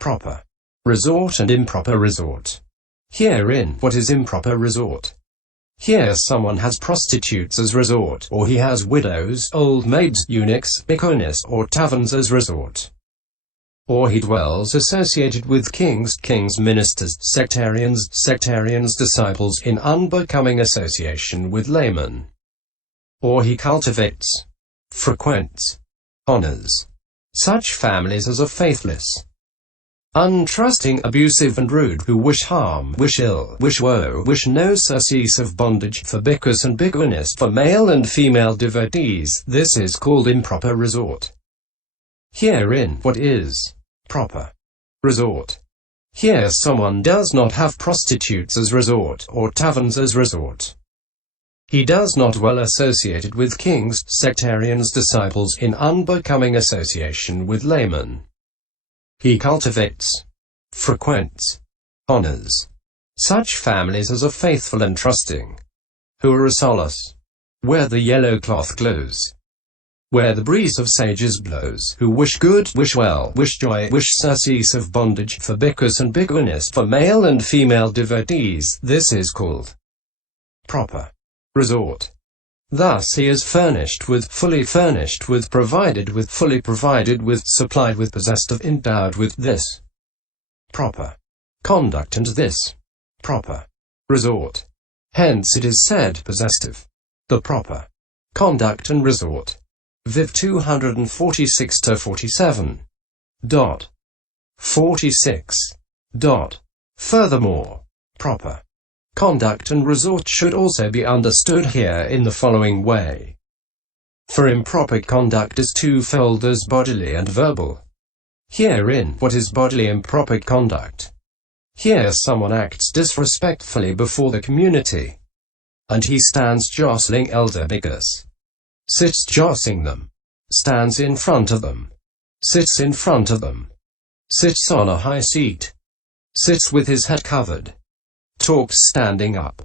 proper resort and improper resort. Herein, what is improper resort? Here someone has prostitutes as resort, or he has widows, old maids, eunuchs, bhikkhunis, or taverns as resort. Or he dwells associated with kings, ministers, sectarians, disciples, in unbecoming association with laymen. Or he cultivates, frequents, honors such families as are faithless, untrusting, abusive and rude, who wish harm, wish ill, wish woe, wish no surcease of bondage, for bhikkhus and bhikkhunis, for male and female devotees. This is called improper resort. Herein, what is proper resort? Here someone does not have prostitutes as resort, or taverns as resort. He does not dwell associated with kings, sectarians, disciples, in unbecoming association with laymen. He cultivates, frequents, honors such families as are faithful and trusting, who are a solace where the yellow cloth glows, where the breeze of sages blows, who wish good, wish well, wish joy, wish surcease of bondage, for bhikkhus and bhikkhunis, for male and female devotees. This is called proper resort. Thus he is furnished with, fully furnished with, provided with, fully provided with, supplied with, possessed of, endowed with this proper conduct and this proper resort. Hence it is said, possessed of the proper conduct and resort. Viv 246-47. 46. Furthermore, proper conduct and resort should also be understood here in the following way. For improper conduct is twofold, as bodily and verbal. Herein, what is bodily improper conduct? Here someone acts disrespectfully before the community, and he stands jostling elder bhikkhus, sits jostling them, stands in front of them, sits in front of them, sits on a high seat, sits with his head covered, talks standing up,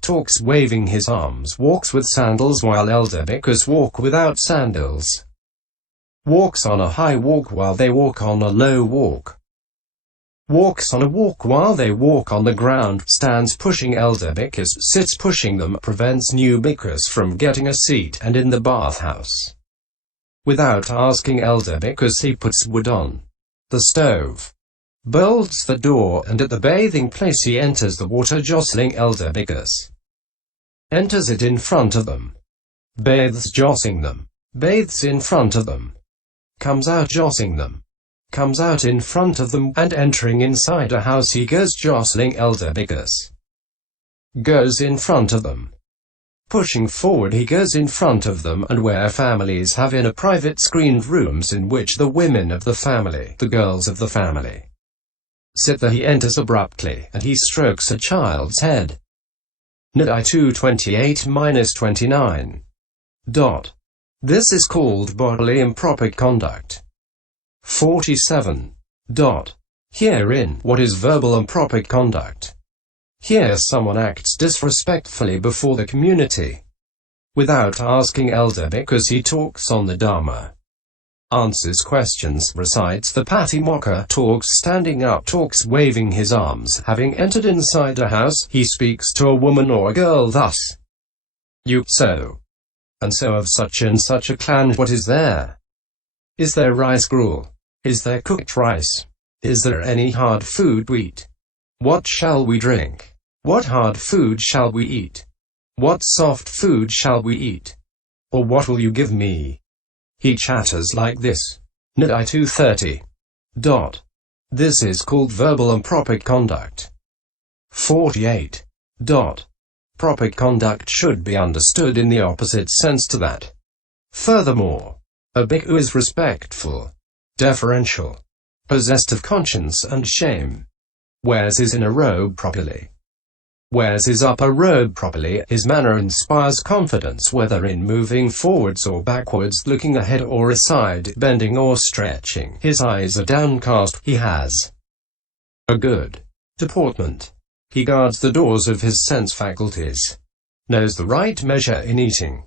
talks waving his arms, walks with sandals while elder bhikkhus walk without sandals, walks on a high walk while they walk on a low walk, walks on a walk while they walk on the ground, stands pushing elder bhikkhus, sits pushing them, prevents new bhikkhus from getting a seat, and in the bathhouse, without asking elder bhikkhus, he puts wood on the stove, bolts the door, and at the bathing place he enters the water jostling elder bhikkhus, enters it in front of them, bathes jostling them, bathes in front of them, comes out jostling them, comes out in front of them, and entering inside a house he goes jostling elder bhikkhus, goes in front of them, pushing forward he goes in front of them, and where families have inner private screened rooms in which the women of the family, the girls of the family, sit there, he enters abruptly, and he strokes a child's head. Nidai 228-29. This is called bodily improper conduct. 47. Herein, what is verbal improper conduct? Here someone acts disrespectfully before the community, without asking elder bhikkhus, he talks on the Dharma, answers questions, recites the Patimokkha, talks standing up, talks waving his arms, having entered inside a house, he speaks to a woman or a girl thus: you, so and so of such and such a clan, what is there? Is there rice gruel? Is there cooked rice? Is there any hard food to eat? What shall we drink? What hard food shall we eat? What soft food shall we eat? Or what will you give me? He chatters like this. Nidai 230. This is called verbal improper conduct. 48. Proper conduct should be understood in the opposite sense to that. Furthermore, a bhikkhu is respectful, deferential, possessed of conscience and shame, wears his inner robe properly, wears his upper robe properly, his manner inspires confidence whether in moving forwards or backwards, looking ahead or aside, bending or stretching, his eyes are downcast, he has a good deportment, he guards the doors of his sense faculties, knows the right measure in eating,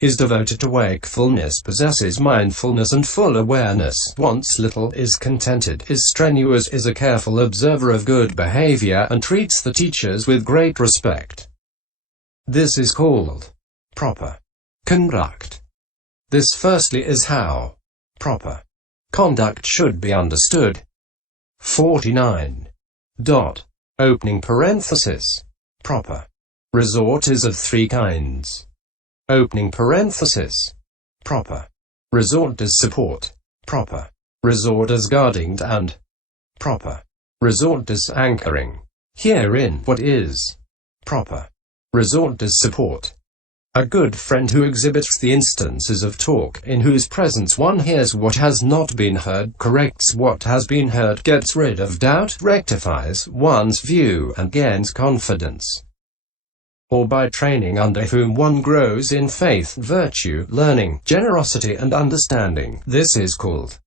is devoted to wakefulness, possesses mindfulness and full awareness, wants little, is contented, is strenuous, is a careful observer of good behavior, and treats the teachers with great respect. This is called proper conduct. This firstly is how proper conduct should be understood. 49. Opening parenthesis. Proper resort is of three kinds. Opening parenthesis. Proper resort as support, proper resort as guarding, and proper resort as anchoring. Herein, what is proper resort as support? A good friend who exhibits the instances of talk in whose presence one hears what has not been heard, corrects what has been heard, gets rid of doubt, rectifies one's view, and gains confidence. Or by training under whom one grows in faith, virtue, learning, generosity and understanding. This is called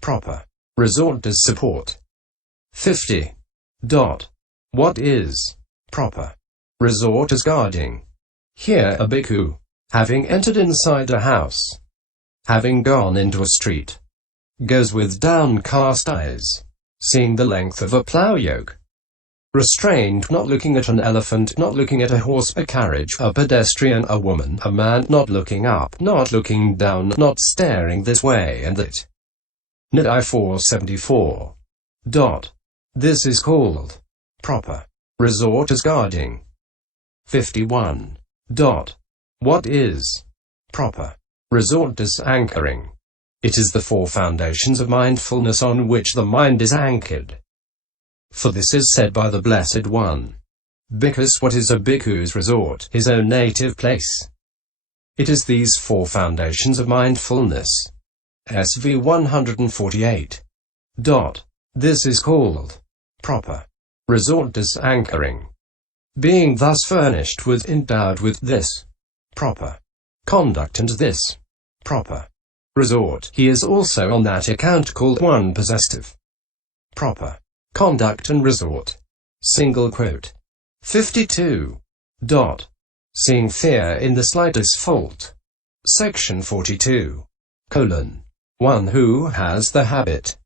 proper resort as support. 50. What is proper resort as guarding? Here a bhikkhu, having entered inside a house, having gone into a street, goes with downcast eyes, seeing the length of a plough yoke, restrained, not looking at an elephant, not looking at a horse, a carriage, a pedestrian, a woman, a man, not looking up, not looking down, not staring this way and that. Nidai 474. This is called proper resort as guarding. 51. What is proper resort as anchoring? It is the four foundations of mindfulness on which the mind is anchored. For this is said by the Blessed One. Because what is a bhikkhu's resort? His own native place. It is these four foundations of mindfulness. SV 148. This is called proper resort as anchoring. Being thus furnished with, endowed with this proper conduct and this proper resort, he is also on that account called one possessive. Proper conduct and resort. Single quote. 52. Seeing fear in the slightest fault. Section 42. One who has the habit.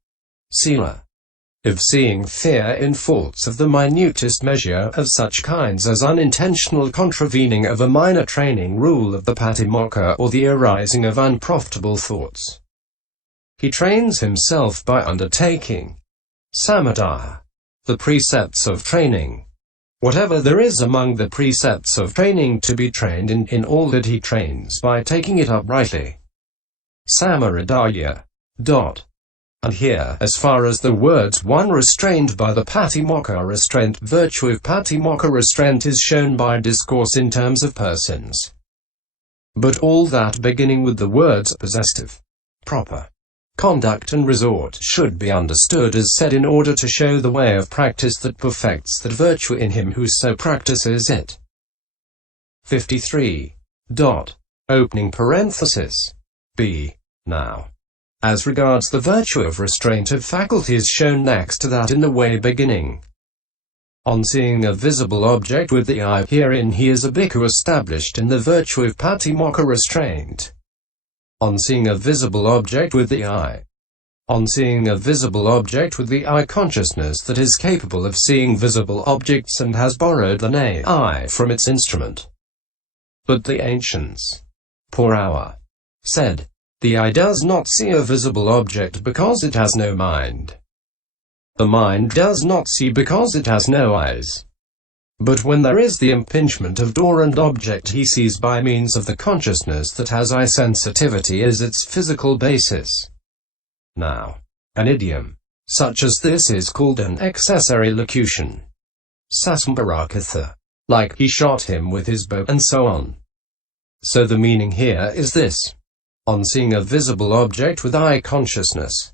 Sila. Of seeing fear in faults of the minutest measure, of such kinds as unintentional contravening of a minor training rule of the patimokkha, or the arising of unprofitable thoughts. He trains himself by undertaking samadha, the precepts of training. Whatever there is among the precepts of training to be trained in all that he trains by taking it up rightly. Samaradaya. And here, as far as the words one restrained by the patimokkha restraint, virtue of patimokkha restraint is shown by discourse in terms of persons. But all that beginning with the words possessive, proper conduct and resort should be understood as said in order to show the way of practice that perfects that virtue in him who so practices it. 53. Opening parenthesis. B. Now, as regards the virtue of restraint of faculties shown next to that in the way beginning. On seeing a visible object with the eye, herein he is a bhikkhu established in the virtue of patimokkha restraint. On seeing a visible object with the eye. On seeing a visible object with the eye consciousness that is capable of seeing visible objects and has borrowed the name eye from its instrument. But the ancients, Purawa, said, the eye does not see a visible object because it has no mind. The mind does not see because it has no eyes. But when there is the impingement of door and object, he sees by means of the consciousness that has eye sensitivity as its physical basis. Now, an idiom, such as this is called an accessory locution. Sasambarakatha, like he shot him with his bow, and so on. So the meaning here is this. On seeing a visible object with eye consciousness.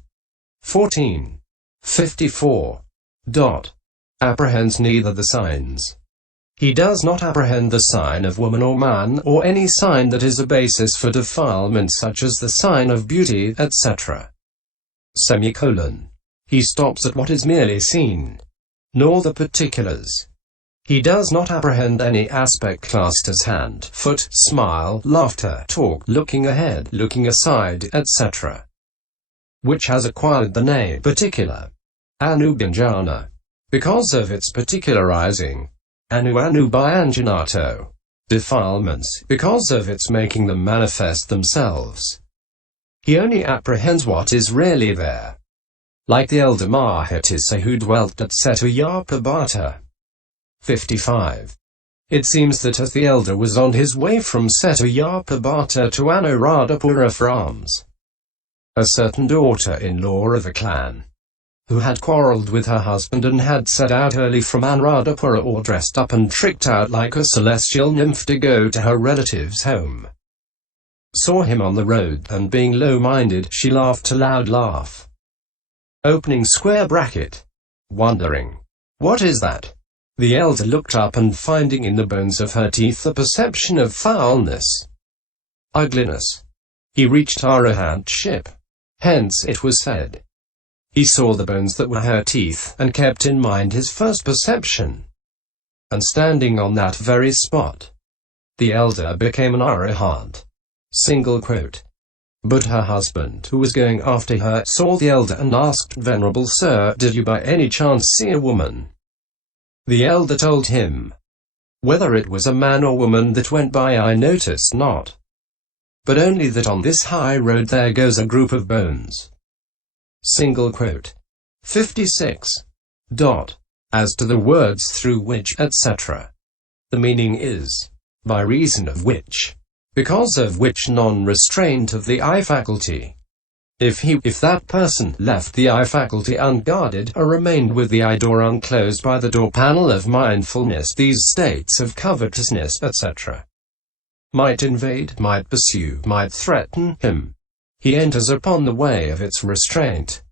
14. 54. Apprehends neither the signs. He does not apprehend the sign of woman or man, or any sign that is a basis for defilement such as the sign of beauty, etc. He stops at what is merely seen, nor the particulars. He does not apprehend any aspect classed as hand, foot, smile, laughter, talk, looking ahead, looking aside, etc., which has acquired the name particular, anubyanjana, because of its particularizing, byanjanato, defilements, because of its making them manifest themselves. He only apprehends what is really there, like the Elder Maha Tissa who dwelt at Cetiyapabbata. 55. It seems that as the elder was on his way from Cetiyapabbata to Anuradhapura for alms, a certain daughter-in-law of a clan, who had quarrelled with her husband and had set out early from Anuradhapura all dressed up and tricked out like a celestial nymph to go to her relative's home, saw him on the road, and being low-minded, she laughed a loud laugh. Opening square bracket. Wondering, what is that? The elder looked up and finding in the bones of her teeth the perception of foulness, ugliness, he reached Arahantship. Hence it was said, he saw the bones that were her teeth, and kept in mind his first perception. And standing on that very spot, the elder became an Arahant. But her husband, who was going after her, saw the elder and asked, "Venerable sir, did you by any chance see a woman?" The elder told him, "Whether it was a man or woman that went by I noticed not, but only that on this high road there goes a group of bones." 56. As to the words through which, etc., the meaning is, by reason of which, because of which non-restraint of the eye faculty. If that person left the eye faculty unguarded, or remained with the eye door unclosed by the door panel of mindfulness, these states of covetousness, etc., might invade, might pursue, might threaten him. He enters upon the way of its restraint.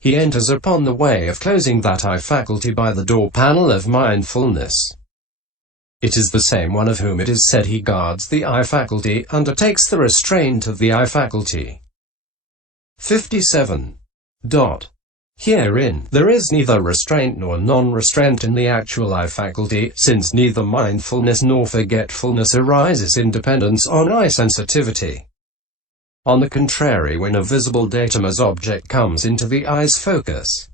He enters upon the way of closing that eye faculty by the door panel of mindfulness. It is the same one of whom it is said he guards the eye faculty, undertakes the restraint of the eye faculty. 57. Herein, there is neither restraint nor non-restraint in the actual eye faculty, since neither mindfulness nor forgetfulness arises in dependence on eye sensitivity. On the contrary, when a visible datum as object comes into the eye's focus,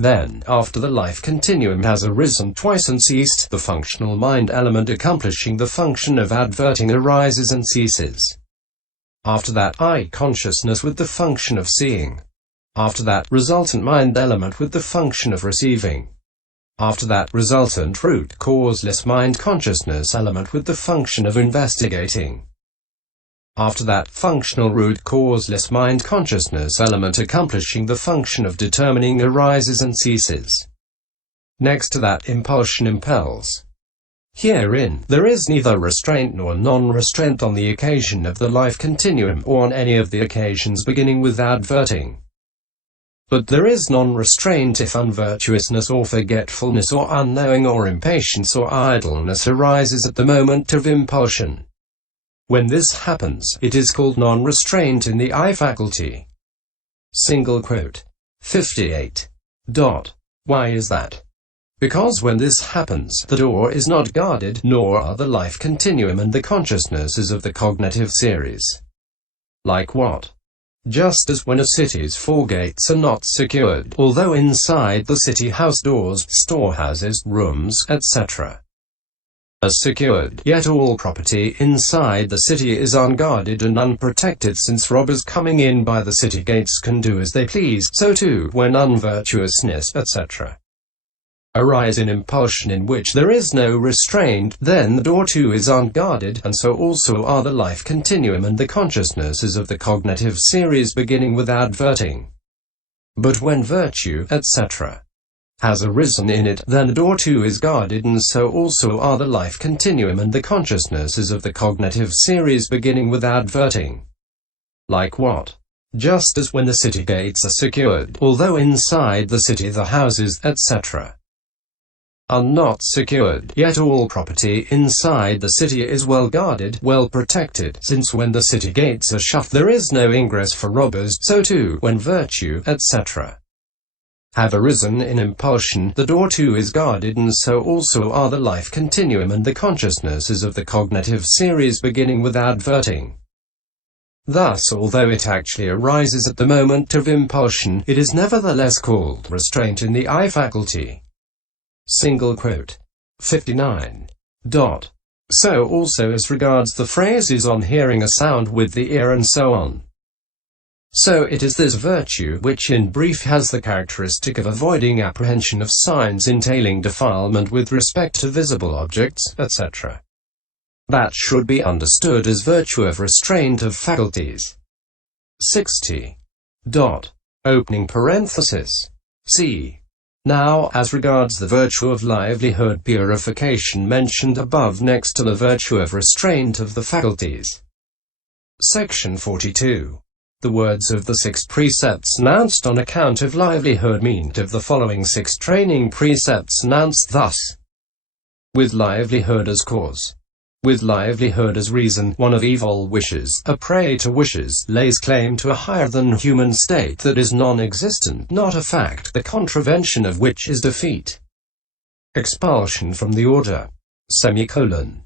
then, after the life continuum has arisen twice and ceased, the functional mind element accomplishing the function of adverting arises and ceases. After that, eye consciousness with the function of seeing. After that, resultant mind element with the function of receiving. After that, resultant root causeless mind consciousness element with the function of investigating. After that, functional root causeless mind consciousness element accomplishing the function of determining arises and ceases. Next to that, impulsion impels. Herein, there is neither restraint nor non-restraint on the occasion of the life continuum, or on any of the occasions beginning with adverting. But there is non-restraint if unvirtuousness or forgetfulness or unknowing or impatience or idleness arises at the moment of impulsion. When this happens, it is called non-restraint in the eye faculty. 58. Why is that? Because when this happens, the door is not guarded, nor are the life continuum and the consciousnesses of the cognitive series. Like what? Just as when a city's four gates are not secured, although inside the city house doors, storehouses, rooms, etc., are secured, yet all property inside the city is unguarded and unprotected, since robbers coming in by the city gates can do as they please, so too, when unvirtuousness, etc., arise in impulsion in which there is no restraint, then the door too is unguarded, and so also are the life continuum and the consciousnesses of the cognitive series beginning with adverting. But when virtue, etc., has arisen in it, then the door too is guarded, and so also are the life continuum and the consciousnesses of the cognitive series beginning with adverting. Like what? Just as when the city gates are secured, although inside the city the houses, etc., are not secured, yet all property inside the city is well guarded, well protected, since when the city gates are shut there is no ingress for robbers, so too, when virtue, etc., have arisen in impulsion, the door too is guarded, and so also are the life continuum and the consciousnesses of the cognitive series beginning with adverting. Thus, although it actually arises at the moment of impulsion, it is nevertheless called restraint in the I faculty. Single quote. 59. So also as regards the phrases on hearing a sound with the ear and so on. So it is this virtue which in brief has the characteristic of avoiding apprehension of signs entailing defilement with respect to visible objects, etc. That should be understood as virtue of restraint of faculties. 60. Opening parenthesis. C. Now, as regards the virtue of livelihood purification mentioned above next to the virtue of restraint of the faculties. Section 42. The words of the 6 precepts announced on account of livelihood mean of the following 6 training precepts announced thus. With livelihood as cause. With livelihood as reason, one of evil wishes, a prey to wishes, lays claim to a higher-than-human state that is non-existent, not a fact, the contravention of which is defeat. Expulsion from the order. Semicolon.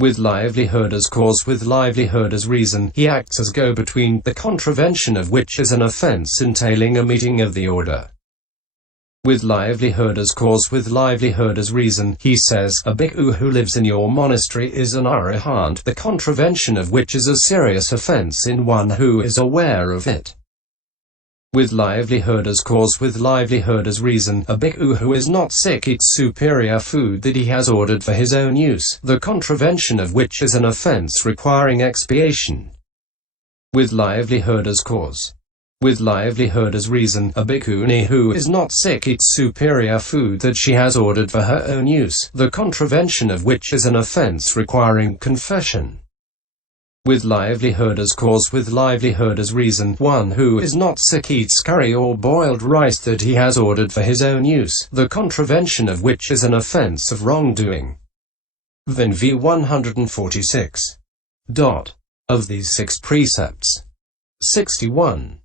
With livelihood as cause, with livelihood as reason, he acts as go-between, the contravention of which is an offense entailing a meeting of the order. With livelihood as cause, with livelihood as reason, he says, a bhikkhu who lives in your monastery is an arahant, the contravention of which is a serious offense in one who is aware of it. With livelihood as cause, with livelihood as reason, a bhikkhu who is not sick eats superior food that he has ordered for his own use, the contravention of which is an offense requiring expiation. With livelihood as cause. With livelihood as reason, a bhikkhuni who is not sick eats superior food that she has ordered for her own use, the contravention of which is an offense requiring confession. With livelihood as cause, with livelihood as reason, one who is not sick eats curry or boiled rice that he has ordered for his own use, the contravention of which is an offense of wrongdoing. Then v. 146. Of these 6 precepts. 61.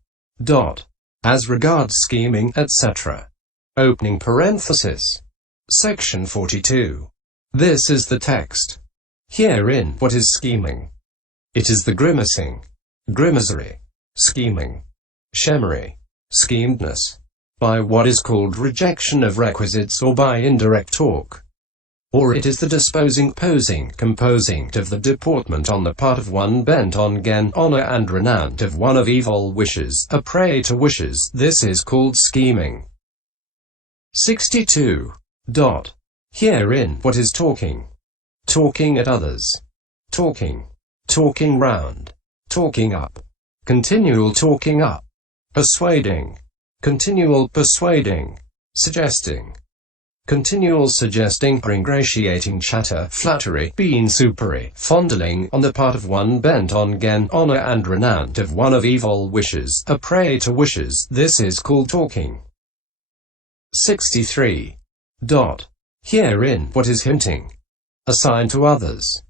As regards scheming, etc. Opening parenthesis. Section 42. This is the text. Herein, what is scheming? It is the grimacing, grimacery, scheming, shemery, schemedness, by what is called rejection of requisites or by indirect talk. Or it is the disposing, posing, composing of the deportment on the part of one bent on gain, honor and renown of one of evil wishes, a prey to wishes, this is called scheming. 62. Herein, what is talking? Talking at others. Talking. Talking round. Talking up. Continual talking up. Persuading. Continual persuading. Suggesting. Continual suggesting or ingratiating chatter, flattery, being supery, fondling, on the part of one bent on gain, honor and renown of one of evil wishes, a prey to wishes, this is called talking. 63. Herein, what is hinting? A sign to others.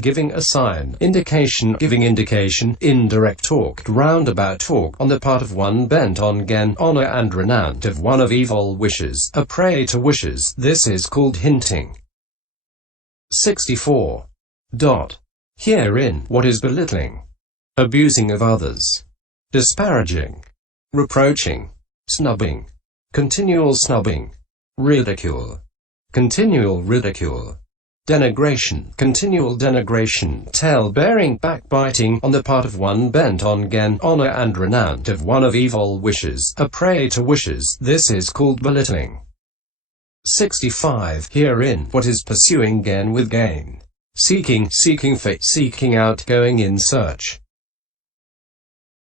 Giving a sign, indication, giving indication, indirect talk, roundabout talk, on the part of one bent on gain, honor and renown of one of evil wishes, a prey to wishes, this is called hinting. 64. Herein, what is belittling? Abusing of others. Disparaging. Reproaching. Snubbing. Continual snubbing. Ridicule. Continual ridicule. Denigration, continual denigration, tale-bearing, backbiting, on the part of one bent on gain, honor and renown of one of evil wishes, a prey to wishes, this is called belittling. 65. Herein, what is pursuing gain with gain? Seeking, seeking fate, seeking out, going in search.